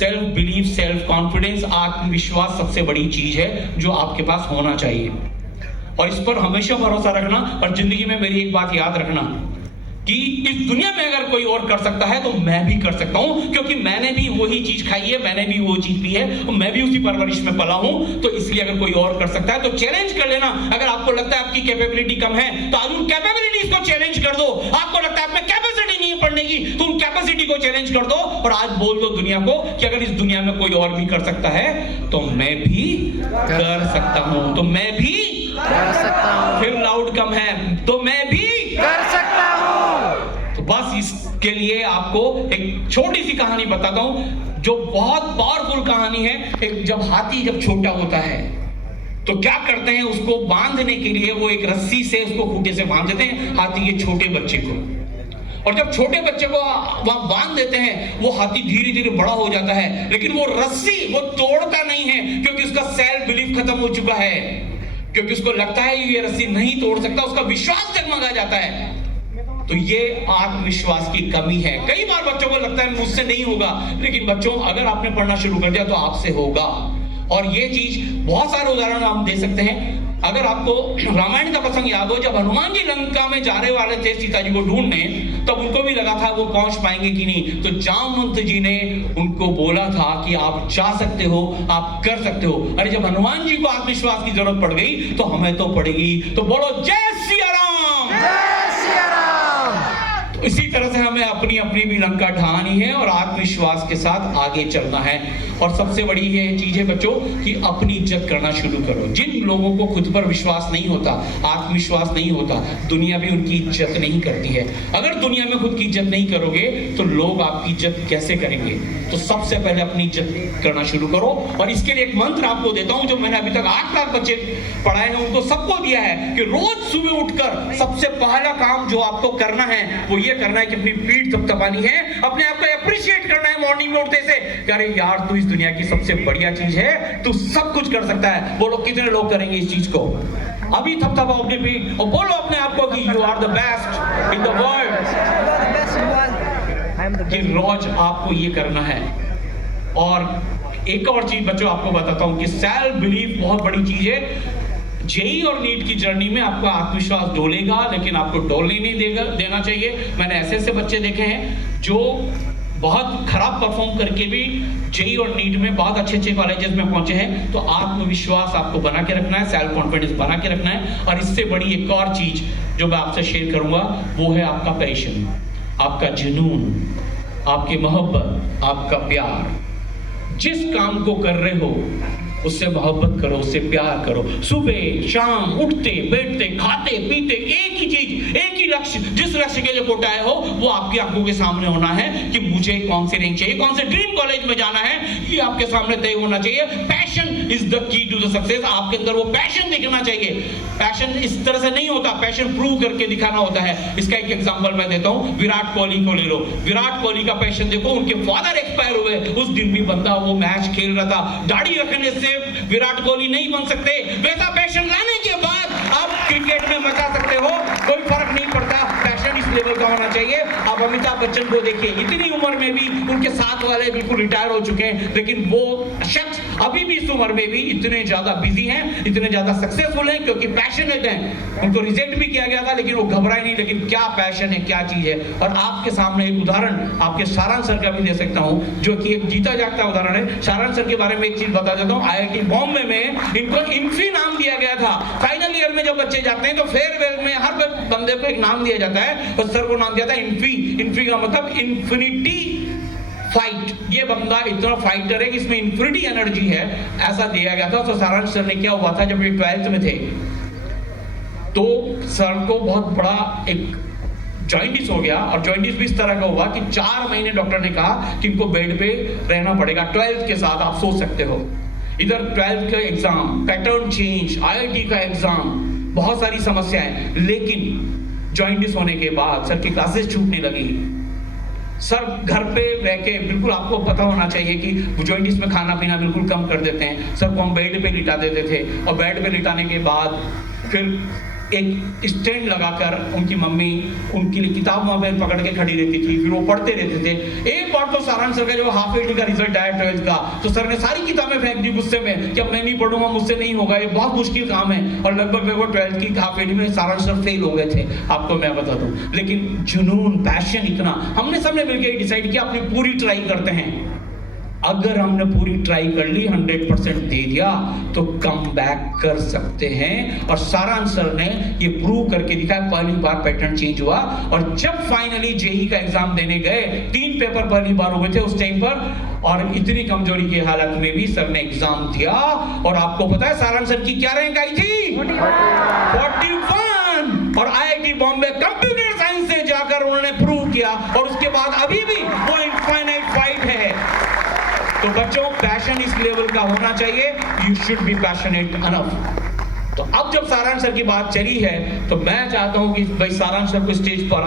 Self belief, self confidence, आत्मविश्वास सबसे बड़ी चीज है जो आपके पास होना चाहिए, और इस पर हमेशा भरोसा रखना। और जिंदगी में मेरी एक बात याद रखना कि इस दुनिया में अगर कोई और कर सकता है तो मैं भी कर सकता हूं, क्योंकि मैंने भी वही चीज खाई है, मैंने भी वो चीज पी है, और मैं भी उसी परवरिश में पला हूं। तो इसलिए अगर कोई और कर सकता है तो चैलेंज कर लेना। अगर आपको लगता है आपकी कैपेबिलिटी कम है तो आज उन कैपेबिलिटीज को चैलेंज कर दो। आपको लगता है आप में कैपेसिटी नहीं है पढ़ने की तो उन कैपेसिटी को चैलेंज कर दो, और आज बोल दो दुनिया को कि अगर इस दुनिया में कोई और भी कर सकता है तो मैं भी कर सकता हूं, तो मैं भी कर सकता हूँ। फिर लाउड कम है, तो मैं भी कर सकता हूँ। तो बस इसके लिए आपको एक छोटी सी कहानी बताता हूं जो बहुत पावरफुल कहानी है। एक जब हाथी जब छोटा होता है तो क्या करते हैं, उसको बांधने के लिए वो एक रस्सी से उसको खूंटे से बांध देते हैं हाथी के छोटे बच्चे को। और जब छोटे बच्चे को वहां बांध देते हैं वो हाथी धीरे धीरे बड़ा हो जाता है, लेकिन वो रस्सी वो तोड़ता नहीं है, क्योंकि उसका सेल्फ बिलीफ खत्म हो चुका है, क्योंकि उसको लगता है ये रस्सी नहीं तोड़ सकता, उसका विश्वास जगमगा जाता है। तो ये आत्मविश्वास की कमी है। कई बार बच्चों को लगता है मुझसे नहीं होगा, लेकिन बच्चों अगर आपने पढ़ना शुरू कर दिया तो आपसे होगा। और ये चीज बहुत सारे उदाहरण हम दे सकते हैं। अगर आपको रामायण का प्रसंग याद हो, जब हनुमान जी लंका में जाने वाले थे सीता जी को ढूंढने, तब उनको भी लगा था वो पहुंच पाएंगे कि नहीं, तो जामवंत जी ने उनको बोला था कि आप जा सकते हो, आप कर सकते हो। अरे जब हनुमान जी को आत्मविश्वास की जरूरत पड़ गई तो हमें तो पड़ेगी। तो बोलो जय सिया राम। जय सिया राम। इसी तरह से हमें अपनी अपनी भी लंका ढानी है और आत्मविश्वास के साथ आगे चलना है। और सबसे बड़ी ये चीज है बच्चों कि अपनी इज्जत करना शुरू करो। जिन लोगों को खुद पर विश्वास नहीं होता, आत्मविश्वास नहीं होता, दुनिया भी उनकी इज्जत नहीं करती है। अगर दुनिया में खुद की इज्जत नहीं करोगे तो लोग आपकी इज्जत कैसे करेंगे? तो सबसे पहले अपनी इज्जत करना शुरू करो। और इसके लिए एक मंत्र आपको देता हूं जो मैंने अभी तक 8 लाख बच्चे पढ़ाए हैं, उनको सबको दिया है कि रोज सुबह उठकर सबसे पहला काम जो आपको करना है वो ये करना है कि अपनी पीठ थपथपानी है, अपने आप को अप्रिशिएट करना है मॉर्निंग में उठते से। अरे यार तू इस दुनिया की सबसे बढ़िया चीज है, तू सब कुछ कर सकता है। बोलो कितने लोग करेंगे इस चीज को? अभी थपथपाओ अपनी पीठ और बोलो अपने आप को कि you are the best in the world. कि रोज आपको ये करना है। और एक और चीज बच्चों आपको बताता हूं कि सेल्फ बिलीफ बहुत बड़ी चीज है। जेई और नीट की जर्नी में आपका आत्मविश्वास डोलेगा, लेकिन आपको डोलने नहीं देना चाहिए। मैंने ऐसे ऐसे बच्चे देखे हैं जो बहुत खराब परफॉर्म करके भी जेई और नीट में बहुत अच्छे अच्छे कॉलेजेस में पहुंचे हैं। तो आत्मविश्वास आपको बना के रखना है, सेल्फ कॉन्फिडेंस बना के रखना है। और इससे बड़ी एक और चीज जो मैं आपसे शेयर करूंगा वो है आपका पैशन, आपका जुनून, आपकी मोहब्बत, आपका प्यार। जिस काम को कर रहे हो उससे मोहब्बत करो, उससे प्यार करो। सुबह शाम उठते बैठते खाते पीते एक ही चीज, एक ही लक्ष्य, जिस लक्ष्य के लिए कोटाए हो वो आपकी आंखों के सामने होना है कि मुझे कौन से रैंक चाहिए, कौन से ड्रीम कॉलेज में जाना है, ये आपके सामने तय होना चाहिए। Passion is the key to the success. आपके अंदर वो पैशन दिखना चाहिए। पैशन इस तरह से नहीं होता, पैशन प्रूव करके दिखाना होता है। इसका एक एग्जांपल मैं देता हूं, विराट कोहली को ले लो। विराट कोहली का पैशन देखो, उनके फादर एक्सपायर हुए, उस दिन भी बंदा वो मैच खेल रहा था। दाढ़ी रखने से विराट कोहली नहीं बन सकते, वैसा पैशन लाने के बाद आप क्रिकेट में मचा सकते हो, कोई फर्क नहीं पड़ता। पैशन इस लेवल का होना चाहिए। अब अमिताभ बच्चन को देखिए, इतनी उम्र में भी उनके साथ वाले बिल्कुल रिटायर हो चुके हैं, लेकिन वो शख्स अभी भी इस उम्र में भी इतने ज्यादा बिजी हैं, इतने ज्यादा सक्सेसफुल हैं, क्योंकि पैशनेट हैं। उनको रिजेक्ट भी किया गया था लेकिन वो घबराए नहीं। लेकिन क्या पैशन है, क्या चीज है। और आपके सामने एक उदाहरण आपके सारांश सर का भी दे सकता हूं, जो कि एक जीता जागता उदाहरण है। सारांश सर के बारे में एक चीज बता देता हूं। IIT बॉम्बे में इनको इन्फी नाम दिया गया था। फाइनल ईयर में जब बच्चे जाते हैं तो फेयरवेल में हर बंदे को एक नाम दिया जाता है, और सर को नाम दिया था इन्फी। इन्फी का मतलब इन्फिनिटी फाइट। ये बंदा इतना फाइटर है कि इसमें इन्फिनिटी एनर्जी है, ऐसा दिया गया था। तो सारांश सर ने क्या हुआ था, जब ये 12th में थे तो सर को बहुत बड़ा एक जॉइंटिस हो गया। और जॉइंटिस भी इस तरह का हुआ कि 4 महीने डॉक्टर ने कहा कि इनको बेड पे रहना पड़ेगा। 12th के साथ आप सोच सकते हो, इधर 12th का एग्जाम, पैटर्न चेंज, IIT का एग्जाम, बहुत सारी समस्याएं। लेकिन जॉइंटिस होने के बाद सर की क्लासेस छूटने लगी। सर घर पे रह के, बिल्कुल आपको पता होना चाहिए कि जॉइंटिस में खाना पीना बिल्कुल कम कर देते हैं। सर को हम बेड पे लिटा देते थे, और बेड पे लिटाने के बाद फिर एक स्टैंड लगाकर उनकी मम्मी उनके लिए किताब वहां पे पकड़ के खड़ी रहती थी, फिर वो पढ़ते रहते थे। एक बार तो सारांश सर का जब हाफ ईयरली का रिजल्ट आया 12th का, तो सर ने सारी किताबें फेंक दी गुस्से में कि अब मैं नहीं पढ़ूंगा, मुझसे नहीं होगा, ये बहुत मुश्किल काम है। और लगभग 12th की हाफ ईयरली में सारांश सर फेल हो गए थे, आपको मैं बता दूं। लेकिन जुनून, पैशन इतना, हमने सबने मिलकर डिसाइड किया अपनी पूरी ट्राई करते हैं। अगर हमने पूरी ट्राई कर ली, 100% दे दिया, तो कम बैक कर सकते हैं। और सारांश सर ने ये प्रूव करके दिखाया। पहली बार पैटर्न चेंज हुआ, और जब फाइनली जेई का एग्जाम देने गए, 3 पेपर पहली बार हो गए थे उस टाइम पर, और इतनी कमजोरी की हालत में भी सर ने एग्जाम दिया। और आपको पता है सारांश सर की क्या रैंक आई थी? 41। और आईआईटी बॉम्बे कंप्यूटर साइंस से जाकर उन्होंने प्रूव किया, और उसके बाद अभी भी वो इनफाइनाइट फाइट है। तो बच्चों, पैशन इस लेवल का होना चाहिए, you should be passionate enough. तो अब जब सारांश सर की बात चली है, तो मैं चाहता हूं कि भाई सारांश सर को स्टेज पर